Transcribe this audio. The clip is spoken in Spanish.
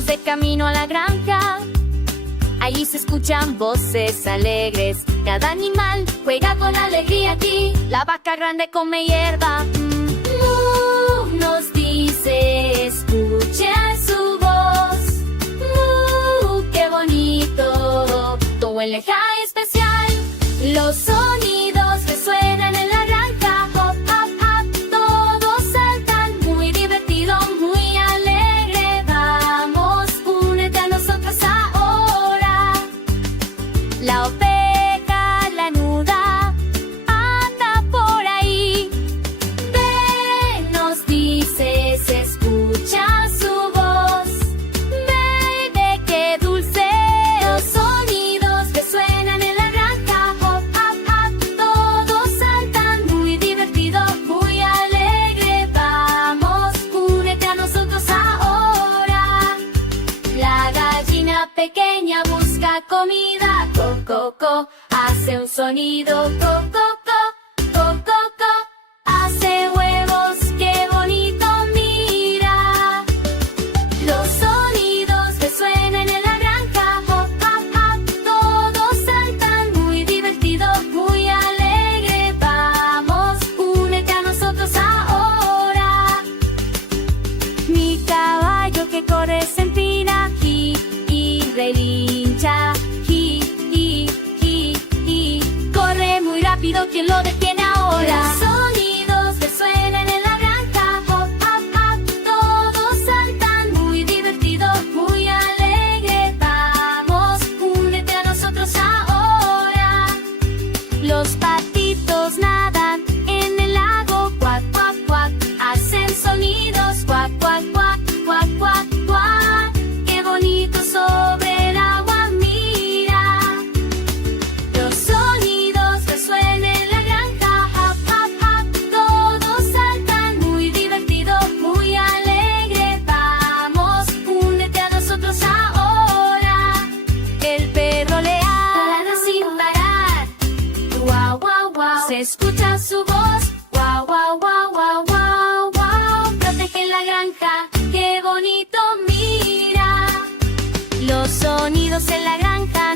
Vamos de camino a la granja. Allí se escuchan voces alegres. Cada animal juega con alegría aquí. La vaca grande come hierba. Nos dice, escuchen su voz. ¡Qué bonito! Todo huele a especial. Los sonidos que suenan en la granja. Hop, hop, hop. Todos saltan. Muy divertido, muy alegre. Vamos, únete a nosotros ahora. La oveja lanuda anda por ahí. Ve, nos dice, se escucha su voz. Bebe, qué dulce. Los sonidos que suenan en la granja. Hop, hop, hop. Todos saltan. Muy divertido, muy alegre. Vamos, únete a nosotros ahora. La gallina pequeña busca comida. Co, co, co. Hace un sonido. Co, co, co. Co, co, co. Hace huevos. Qué bonito, mira. Los sonidos que suenan en la granja. Hop, hop, hop. Todos saltan. Muy divertido, muy alegre. Vamos, únete a nosotros ahora. Mi caballo que corre se empina. Y relincha. Corre muy rápido, ¿quién lo detiene ahora? Los sonidos que suenan en la granja. Hop, hop, hop. Todos saltan. Muy divertido, muy alegre. Vamos, únete a nosotros ahora. Los patitos nadan en el lago. Cuac, cuac, cuac. Hacen sonidos. Cuac, cuac, cuac. Cuac, cuac, cuac. Qué bonito sobre el agua, mira. Los sonidos que suenan en la granja. Hop, hop, hop. Todos saltan. Muy divertido, muy alegre. Vamos, únete a nosotros ahora. El perro leal ladra sin parar. Guau, guau, guau. Se escucha su voz. Guau, guau, guau, guau, guau, guau. Protege la granja. Qué bonito, mira. Los sonidos en la granja.